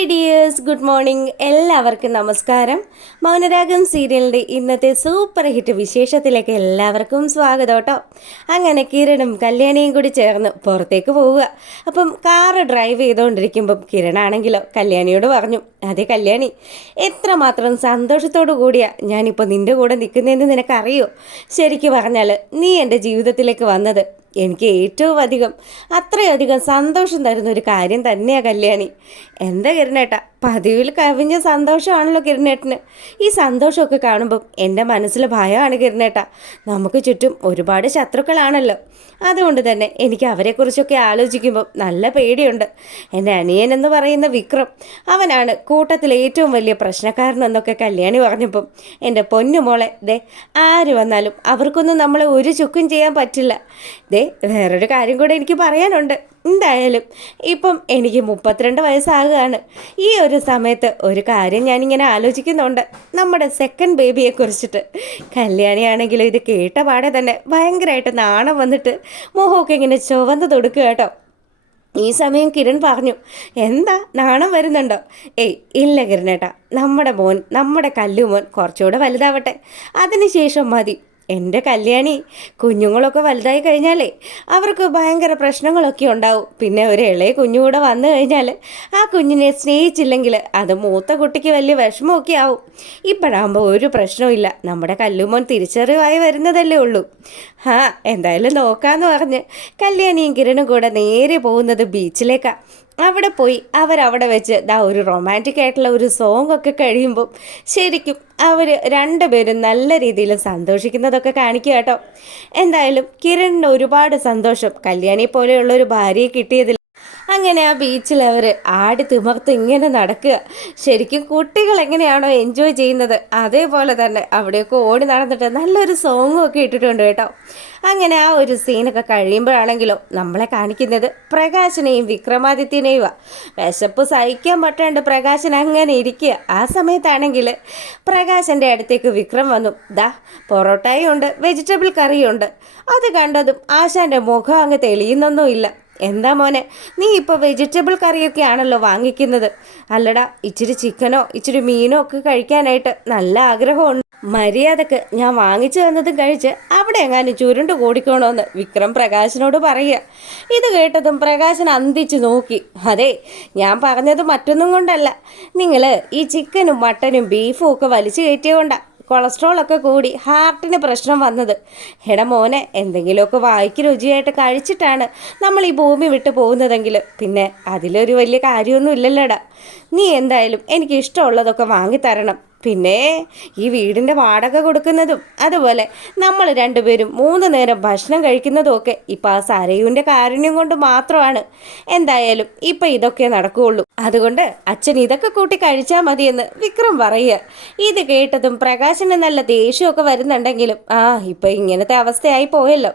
Hi dears, good morning. എല്ലാവർക്കും നമസ്കാരം. മൗനരാഗം സീരിയലിൻ്റെ ഇന്നത്തെ സൂപ്പർ ഹിറ്റ് വിശേഷത്തിലേക്ക് എല്ലാവർക്കും സ്വാഗതം കേട്ടോ. അങ്ങനെ കിരണും കല്യാണിയും കൂടി ചേർന്ന് പുറത്തേക്ക് പോവുക. അപ്പം കാറ് ഡ്രൈവ് ചെയ്തുകൊണ്ടിരിക്കുമ്പം കിരണാണെങ്കിലോ കല്യാണിയോട് പറഞ്ഞു, അതെ കല്യാണി, എത്രമാത്രം സന്തോഷത്തോടു കൂടിയാണ് ഞാനിപ്പോൾ നിൻ്റെ കൂടെ നിൽക്കുന്നതെന്ന് നിനക്കറിയോ? ശരിക്കും പറഞ്ഞാൽ നീ എൻ്റെ ജീവിതത്തിലേക്ക് വന്നത് എനിക്ക് ഏറ്റവും അത്രയധികം സന്തോഷം തരുന്ന ഒരു കാര്യം തന്നെയാണ് കല്യാണി. എന്താ കിരണേട്ട, പതിവിൽ കവിഞ്ഞ സന്തോഷമാണല്ലോ കിരണേട്ടന്. ഈ സന്തോഷമൊക്കെ കാണുമ്പം എൻ്റെ മനസ്സിൽ ഭയമാണ് കിരണേട്ട. നമുക്ക് ചുറ്റും ഒരുപാട് ശത്രുക്കളാണല്ലോ. അതുകൊണ്ട് തന്നെ എനിക്ക് അവരെക്കുറിച്ചൊക്കെ ആലോചിക്കുമ്പം നല്ല പേടിയുണ്ട്. എൻ്റെ അനിയൻ എന്ന് പറയുന്ന വിക്രം, അവനാണ് കൂട്ടത്തിലെ ഏറ്റവും വലിയ പ്രശ്നക്കാരനെന്നൊക്കെ കല്യാണി പറഞ്ഞപ്പം എൻ്റെ പൊന്നുമോളെ, ദേ ആര് വന്നാലും അവർക്കൊന്നും നമ്മളെ ഒരു ചുക്കും ചെയ്യാൻ പറ്റില്ല. ദേ വേറൊരു കാര്യം കൂടെ എനിക്ക് പറയാനുണ്ട്. എന്തായാലും ഇപ്പം എനിക്ക് 32 വയസ്സാകുകയാണ്. ഈ ഒരു സമയത്ത് ഒരു കാര്യം ഞാനിങ്ങനെ ആലോചിക്കുന്നുണ്ട്, നമ്മുടെ സെക്കൻഡ് ബേബിയെ കുറിച്ചിട്ട്. കല്യാണിയാണെങ്കിലും ഇത് കേട്ട പാടെ തന്നെ ഭയങ്കരമായിട്ട് നാണം വന്നിട്ട് മുഖമൊക്കെ ഇങ്ങനെ ചുവന്ന് തൊടുക്കുക കേട്ടോ. ഈ സമയം കിരൺ പറഞ്ഞു, എന്താ നാണം വരുന്നുണ്ടോ? ഏയ് ഇല്ല കിരണേട്ടാ, നമ്മുടെ കല്ലുമോൻ കുറച്ചുകൂടെ വലുതാവട്ടെ, അതിനുശേഷം മതി. എൻ്റെ കല്യാണി, കുഞ്ഞുങ്ങളൊക്കെ വലുതായി കഴിഞ്ഞാലേ അവർക്ക് ഭയങ്കര പ്രശ്നങ്ങളൊക്കെ ഉണ്ടാവും. പിന്നെ ഒരു ഇളയ കുഞ്ഞുകൂടെ വന്നു കഴിഞ്ഞാൽ ആ കുഞ്ഞിനെ സ്നേഹിച്ചില്ലെങ്കിൽ അത് മൂത്ത കുട്ടിക്ക് വലിയ വിഷമമൊക്കെ ആവും. ഇപ്പോഴാകുമ്പോൾ ഒരു പ്രശ്നമില്ല, നമ്മുടെ കല്ലുമോൻ തിരിച്ചറിവായി വരുന്നതല്ലേ ഉള്ളൂ. എന്തായാലും നോക്കാമെന്ന് പറഞ്ഞ് കല്യാണിയും കിരണും കൂടെ നേരെ പോകുന്നത് ബീച്ചിലേക്കാണ്. അവിടെ പോയി അവരവിടെ വെച്ച് ഒരു റൊമാൻറ്റിക് ആയിട്ടുള്ള ഒരു സോങ് ഒക്കെ കഴിയുമ്പോൾ ശരിക്കും അവർ രണ്ടുപേരും നല്ല രീതിയിൽ സന്തോഷിക്കുന്നതൊക്കെ കാണിക്കുക കേട്ടോ. എന്തായാലും കിരണിന് ഒരുപാട് സന്തോഷം കല്യാണിയെ പോലെയുള്ളൊരു ഭാര്യയെ കിട്ടിയതിൽ. അങ്ങനെ ആ ബീച്ചിൽ അവർ ആടി തിമർത്ത് ഇങ്ങനെ നടക്കുക. ശരിക്കും കുട്ടികൾ എങ്ങനെയാണോ എൻജോയ് ചെയ്യുന്നത് അതേപോലെ തന്നെ അവിടെയൊക്കെ ഓടി നടന്നിട്ട് നല്ലൊരു സോങ്ങും ഒക്കെ ഇട്ടിട്ടുണ്ട് കേട്ടോ. അങ്ങനെ ആ ഒരു സീനൊക്കെ കഴിയുമ്പോഴാണെങ്കിലോ നമ്മളെ കാണിക്കുന്നത് പ്രകാശനെയും വിക്രമാദിത്യനെയും. വിശപ്പ് സഹിക്കാൻ പറ്റാണ്ട് പ്രകാശൻ അങ്ങനെ ഇരിക്കുക. ആ സമയത്താണെങ്കിൽ പ്രകാശൻ്റെ അടുത്തേക്ക് വിക്രം വന്നു. പൊറോട്ടയും ഉണ്ട്, വെജിറ്റബിൾ കറിയും ഉണ്ട്. അത് കണ്ടതും ആശാൻ്റെ മുഖം അങ്ങ് തെളിയുന്നൊന്നുമില്ല. എന്താ മോനെ, നീ ഇപ്പോൾ വെജിറ്റബിൾ കറിയൊക്കെ ആണല്ലോ വാങ്ങിക്കുന്നത്? അല്ലടാ, ഇച്ചിരി ചിക്കനോ ഇച്ചിരി മീനോ ഒക്കെ കഴിക്കാനായിട്ട് നല്ല ആഗ്രഹമുണ്ട്. മര്യാദക്ക് ഞാൻ വാങ്ങിച്ചു തന്നതും കഴിച്ച് അവിടെ എങ്ങാനും ചുരുണ്ട് കൂടിക്കോണമെന്ന് വിക്രം പ്രകാശനോട് പറയുക. ഇത് കേട്ടതും പ്രകാശൻ അന്തിച്ചു നോക്കി. അതെ, ഞാൻ പറഞ്ഞത് മറ്റൊന്നും കൊണ്ടല്ല, നിങ്ങൾ ഈ ചിക്കനും മട്ടനും ബീഫും ഒക്കെ വലിച്ചു കയറ്റിയ കൊണ്ടാണ് കൊളസ്ട്രോളൊക്കെ കൂടി ഹാർട്ടിന് പ്രശ്നം വന്നത്. എടാ മോനെ, എന്തെങ്കിലുമൊക്കെ വായിക്ക് രുചിയായിട്ട് കഴിച്ചിട്ടാണ് നമ്മൾ ഈ ഭൂമി വിട്ട് പോകുന്നതെങ്കിൽ പിന്നെ അതിലൊരു വലിയ കാര്യമൊന്നും ഇല്ലല്ലോടാ. നീ എന്തായാലും എനിക്ക് ഇഷ്ടമുള്ളതൊക്കെ വാങ്ങിത്തരണം. പിന്നെ ഈ വീടിൻ്റെ വാടക കൊടുക്കുന്നതും അതുപോലെ നമ്മൾ രണ്ടുപേരും 3 നേരം ഭക്ഷണം കഴിക്കുന്നതും ഒക്കെ ഇപ്പം ആ സരയുവിൻ്റെ കാരുണ്യം കൊണ്ട് മാത്രമാണ്. എന്തായാലും ഇപ്പം ഇതൊക്കെ നടക്കുകയുള്ളൂ. അതുകൊണ്ട് അച്ഛൻ ഇതൊക്കെ കൂട്ടി കഴിച്ചാൽ മതിയെന്ന് വിക്രം പറയുക. ഇത് കേട്ടതും പ്രകാശന് നല്ല ദേഷ്യമൊക്കെ വരുന്നുണ്ടെങ്കിലും ഇപ്പം ഇങ്ങനത്തെ അവസ്ഥയായി പോയല്ലോ.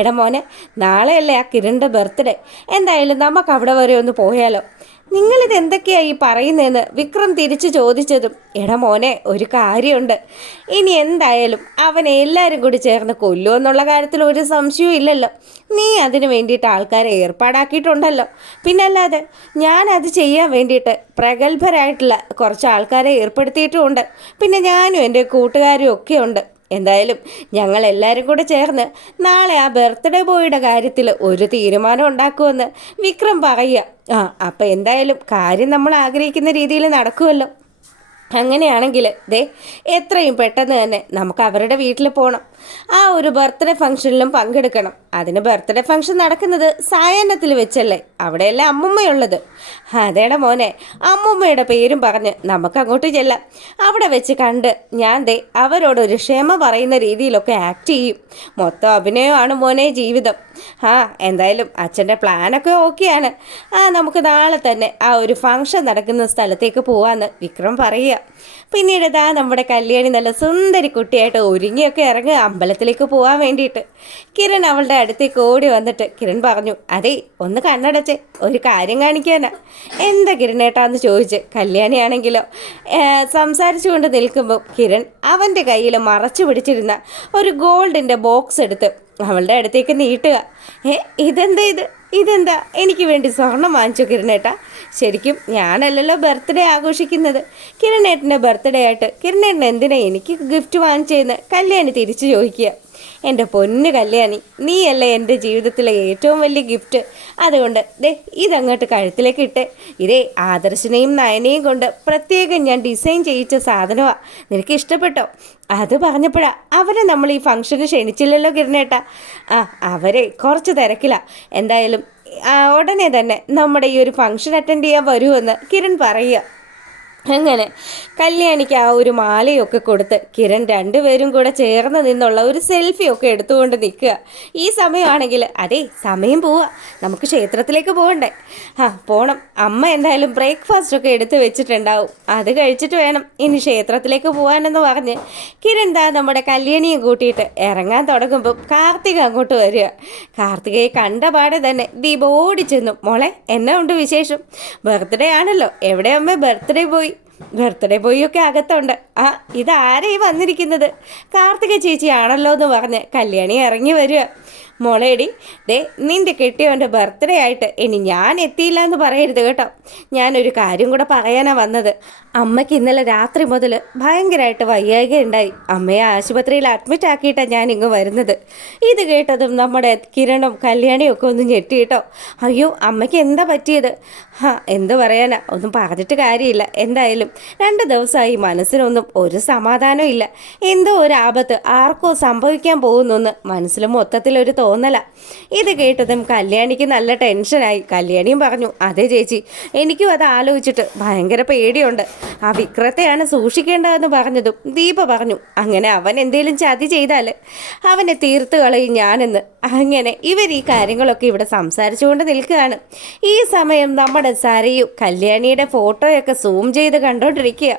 എടാ മോനെ, നാളെയല്ലേ ആ കിരണിൻ്റെ ബർത്ത്ഡേ. എന്തായാലും നമുക്ക് അവിടെ വരെ ഒന്ന് പോയാലോ? നിങ്ങളിത് എന്തൊക്കെയാണ് ഈ പറയുന്നതെന്ന് വിക്രം തിരിച്ചു ചോദിച്ചതും, എടാ മോനെ, ഒരു കാര്യമുണ്ട്. ഇനി എന്തായാലും അവനെ എല്ലാവരും കൂടി ചേർന്ന് കൊല്ലുമെന്നുള്ള കാര്യത്തിൽ ഒരു സംശയവും ഇല്ലല്ലോ. നീ അതിന് വേണ്ടിയിട്ട് ആൾക്കാരെ ഏർപ്പാടാക്കിയിട്ടുണ്ടല്ലോ. പിന്നല്ലാതെ ഞാനത് ചെയ്യാൻ വേണ്ടിയിട്ട് പ്രഗത്ഭരായിട്ടുള്ള കുറച്ച് ആൾക്കാരെ ഏർപ്പെടുത്തിയിട്ടുമുണ്ട്. പിന്നെ ഞാനും എൻ്റെ കൂട്ടുകാരും ഒക്കെ ഉണ്ട്. എന്തായാലും ഞങ്ങൾ എല്ലാവരും കൂടെ ചേർന്ന് നാളെ ആ ബർത്ത്ഡേ ബോയുടെ കാര്യത്തിൽ ഒരു തീരുമാനം ഉണ്ടാക്കുമെന്ന് വിക്രം പറയുക. അപ്പം എന്തായാലും കാര്യം നമ്മൾ ആഗ്രഹിക്കുന്ന രീതിയിൽ നടക്കുമല്ലോ. അങ്ങനെയാണെങ്കിൽ എത്രയും പെട്ടെന്ന് തന്നെ നമുക്ക് അവരുടെ വീട്ടിൽ പോകണം. ആ ഒരു ബർത്ത്ഡേ ഫംഗ്ഷനിലും പങ്കെടുക്കണം. അതിന് ബർത്ത്ഡേ ഫംഗ്ഷൻ നടക്കുന്നത് സായാഹ്നത്തിൽ വെച്ചല്ലേ, അവിടെയല്ലേ അമ്മുമ്മയുള്ളത്? അതേടാ മോനെ, അമ്മുമ്മയുടെ പേരും പറഞ്ഞ് നമുക്ക് അങ്ങോട്ട് ചെല്ലാം. അവിടെ വെച്ച് കണ്ട് ഞാൻ അവരോടൊരു ക്ഷമ പറയുന്ന രീതിയിലൊക്കെ ആക്ട് ചെയ്യും. മൊത്തം അഭിനയമാണ് മോനെ ജീവിതം. എന്തായാലും അച്ഛൻ്റെ പ്ലാനൊക്കെ ഓക്കെയാണ്. നമുക്ക് നാളെ തന്നെ ആ ഒരു ഫംഗ്ഷൻ നടക്കുന്ന സ്ഥലത്തേക്ക് പോവാമെന്ന് വിക്രം പറയുക. പിന്നീട് നമ്മുടെ കല്യാണി നല്ല സുന്ദരി കുട്ടിയായിട്ട് ഒരുങ്ങിയൊക്കെ ഇറങ്ങുക അമ്പലത്തിലേക്ക് പോകാൻ വേണ്ടിയിട്ട്. കിരൺ അവളുടെ അടുത്തേക്ക് ഓടി വന്നിട്ട് കിരൺ പറഞ്ഞു, അതെ ഒന്ന് കണ്ണടച്ചേ, ഒരു കാര്യം കാണിക്കാനാ. എന്താ കിരണേട്ടാന്ന് ചോദിച്ച് കല്യാണിയാണെങ്കിലോ സംസാരിച്ചു കൊണ്ട് നിൽക്കുമ്പോൾ കിരൺ അവൻ്റെ കയ്യിൽ മറച്ചു പിടിച്ചിരുന്ന ഒരു ഗോൾഡിൻ്റെ ബോക്സ് എടുത്ത് അവളുടെ അടുത്തേക്ക് നീട്ടുക. ഇതെന്താ ഇത്? ഇതെന്താ എനിക്ക് വേണ്ടി സ്വർണം വാങ്ങിച്ചു കിരണേട്ടാ? ശരിക്കും ഞാനല്ലല്ലോ ബർത്ത്ഡേ ആഘോഷിക്കുന്നത്. കിരണേട്ടൻ്റെ ബർത്ത്ഡേ ആയിട്ട് കിരണേട്ടൻ എന്തിനാ എനിക്ക് ഗിഫ്റ്റ് വാങ്ങിച്ചതെന്ന് കല്യാണി തിരിച്ചു ചോദിക്കുക. എൻ്റെ പൊന്ന് കല്യാണി, നീയല്ലേ എൻ്റെ ജീവിതത്തിലെ ഏറ്റവും വലിയ ഗിഫ്റ്റ്. അതുകൊണ്ട് ദേ ഇതങ്ങോട്ട് കഴുത്തിലേക്ക് ഇട്ട്. ഇതേ ആദർശിനെയും നയനെയും കൊണ്ട് പ്രത്യേകം ഞാൻ ഡിസൈൻ ചെയ്യിച്ച സാധനമാണ്. നിനക്ക് ഇഷ്ടപ്പെട്ടോ? അത് പറഞ്ഞപ്പോഴാ അവരെ നമ്മൾ ഈ ഫംഗ്ഷന് ക്ഷണിച്ചില്ലല്ലോ കിരണേട്ടാ. അവരെ കുറച്ച് തിരക്കിലാണ്. എന്തായാലും ഉടനെ തന്നെ നമ്മുടെ ഈ ഒരു ഫംഗ്ഷൻ അറ്റൻഡ് ചെയ്യാൻ വരുമെന്ന് കിരൺ പറയുക. അങ്ങനെ കല്യാണിക്ക് ആ ഒരു മാലയൊക്കെ കൊടുത്ത് കിരൺ രണ്ടുപേരും കൂടെ ചേർന്ന് നിന്നുള്ള ഒരു സെൽഫിയൊക്കെ എടുത്തുകൊണ്ട് നിൽക്കുക. ഈ സമയമാണെങ്കിൽ അതേ സമയം പോവാ, നമുക്ക് ക്ഷേത്രത്തിലേക്ക് പോകണ്ടേ? പോകണം. അമ്മ എന്തായാലും ബ്രേക്ക്ഫാസ്റ്റൊക്കെ എടുത്ത് വെച്ചിട്ടുണ്ടാവും. അത് കഴിച്ചിട്ട് വേണം ഇനി ക്ഷേത്രത്തിലേക്ക് പോകാനെന്ന് പറഞ്ഞ് കിരൺ നമ്മുടെ കല്യാണിയെ കൂട്ടിയിട്ട് ഇറങ്ങാൻ തുടങ്ങുമ്പോൾ കാർത്തിക അങ്ങോട്ട് വരിക. കാർത്തികയെ കണ്ട പാടെ തന്നെ ദീപ ഓടിച്ചെന്നു. മോളെ, എന്നാ ഉണ്ട് വിശേഷം? ബർത്ത്ഡേ ആണല്ലോ, എവിടെ അമ്മ ബർത്ത്ഡേ പോയി? ബർത്ത്ഡേ ബോയൊക്കെ അകത്തുണ്ട്. ഇതാരെയും വന്നിരിക്കുന്നത്? കാർത്തിക ചേച്ചിയാണല്ലോ എന്ന് പറഞ്ഞ് കല്യാണി ഇറങ്ങി വരിക. മോളേടി, ദേ നിൻ്റെ കെട്ടിയവൻ്റെ ബർത്ത്ഡേ ആയിട്ട് ഇനി ഞാൻ എത്തിയില്ല എന്ന് പറയരുത് കേട്ടോ. ഞാനൊരു കാര്യം കൂടെ പറയാനാണ് വന്നത്. അമ്മയ്ക്ക് ഇന്നലെ രാത്രി മുതൽ ഭയങ്കരമായിട്ട് വയ്യായ്ക ഉണ്ടായി. അമ്മയെ ആശുപത്രിയിൽ അഡ്മിറ്റ് ആക്കിയിട്ടാണ് ഞാൻ ഇങ്ങ് വരുന്നത്. ഇത് കേട്ടതും നമ്മുടെ കിരണും കല്യാണിയും ഒക്കെ ഒന്ന് ഞെട്ടിയിട്ടോ. അയ്യോ, അമ്മയ്ക്ക് എന്താ പറ്റിയത്? എന്ത് പറയാനാ, ഒന്നും പറഞ്ഞിട്ട് കാര്യമില്ല. എന്തായാലും 2 ദിവസമായി മനസ്സിനൊന്നും ഒരു സമാധാനം ഇല്ല. എന്തോ ഒരു ആപത്ത് ആർക്കോ സംഭവിക്കാൻ പോകുന്നു മനസ്സിൽ മൊത്തത്തിലൊരു തോന്നല. ഇത് കേട്ടതും കല്യാണിക്ക് നല്ല ടെൻഷനായി. കല്യാണിയും പറഞ്ഞു, അതെ ചേച്ചി, എനിക്കും അത് ആലോചിച്ചിട്ട് ഭയങ്കര പേടിയുണ്ട്. ആ വിക്രത്തെയാണ് സൂക്ഷിക്കേണ്ടതെന്ന് പറഞ്ഞതും ദീപ പറഞ്ഞു, അങ്ങനെ അവൻ എന്തേലും ചതി ചെയ്താൽ അവനെ തീർത്ത് കളയും ഞാനെന്ന്. അങ്ങനെ ഇവർ ഈ കാര്യങ്ങളൊക്കെ ഇവിടെ സംസാരിച്ചുകൊണ്ട് നിൽക്കുകയാണ്. ഈ സമയം നമ്മുടെ സരയു കല്യാണിയുടെ ഫോട്ടോയൊക്കെ സൂം ചെയ്ത് കണ്ടോണ്ടിരിക്കുക.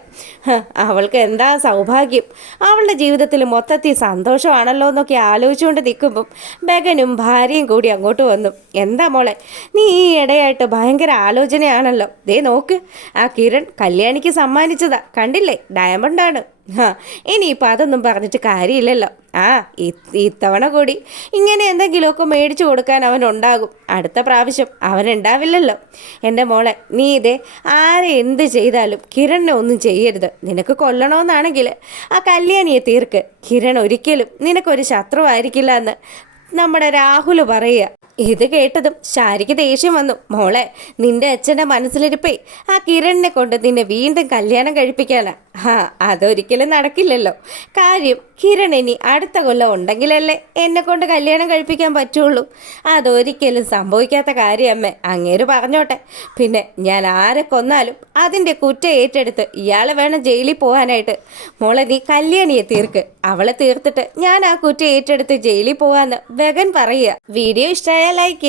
അവൾക്ക് എന്താ സൗഭാഗ്യം, അവളുടെ ജീവിതത്തിൽ മൊത്തത്തിൽ സന്തോഷമാണല്ലോ എന്നൊക്കെ ആലോചിച്ചുകൊണ്ട് നിൽക്കുമ്പം ബഗനും ഭാര്യയും കൂടി അങ്ങോട്ട് വന്നു. എന്താ മോളെ, നീ ഈ ഇടയായിട്ട് ഭയങ്കര ആലോചനയാണല്ലോ. ദേ നോക്ക്, ആ കിരൺ കല്യാണിക്ക് സമ്മാനിച്ചതാ, കണ്ടില്ലേ, ഡയമണ്ടാണ്. ഇനിയിപ്പോൾ അതൊന്നും പറഞ്ഞിട്ട് കാര്യമില്ലല്ലോ. ഇത്തവണ കൂടി ഇങ്ങനെ എന്തെങ്കിലുമൊക്കെ മേടിച്ചു കൊടുക്കാൻ അവനുണ്ടാകും. അടുത്ത പ്രാവശ്യം അവനുണ്ടാവില്ലല്ലോ. എൻ്റെ മോളെ, നീ ഇതേ ആരെ എന്ത് ചെയ്താലും കിരണിനെ ഒന്നും ചെയ്യരുത്. നിനക്ക് കൊല്ലണമെന്നാണെങ്കിൽ ആ കല്യാണിയെ തീർക്ക്. കിരൺ ഒരിക്കലും നിനക്കൊരു ശത്രുവായിരിക്കില്ല എന്ന് നമ്മുടെ രാഹുൽ പറയുക. ഇത് കേട്ടതും ശാരിക്ക് ദേഷ്യം വന്നു. മോളെ, നിന്റെ അച്ഛൻ്റെ മനസ്സിലിരിപ്പേ ആ കിരണിനെ കൊണ്ട് നിന്നെ വീണ്ടും കല്യാണം കഴിപ്പിക്കാനാ. അതൊരിക്കലും നടക്കില്ലല്ലോ. കാര്യം കിരൺ ഇനി അടുത്ത കൊല്ലം ഉണ്ടെങ്കിലല്ലേ എന്നെ കൊണ്ട് കല്യാണം കഴിപ്പിക്കാൻ പറ്റുള്ളൂ. അതൊരിക്കലും സംഭവിക്കാത്ത കാര്യം അമ്മേ, അങ്ങേര് പറഞ്ഞോട്ടെ. പിന്നെ ഞാൻ ആരെ കൊന്നാലും അതിൻ്റെ കുറ്റം ഏറ്റെടുത്ത് ഇയാളെ വേണം ജയിലിൽ പോകാനായിട്ട്. മോളെ, നീ കല്യാണിയെ തീർക്ക്. അവളെ തീർത്തിട്ട് ഞാൻ ആ കുറ്റം ഏറ്റെടുത്ത് ജയിലിൽ പോകാമെന്ന് ബഗൻ പറയുക. വീഡിയോ ഇഷ്ടമായ ലൈക്ക്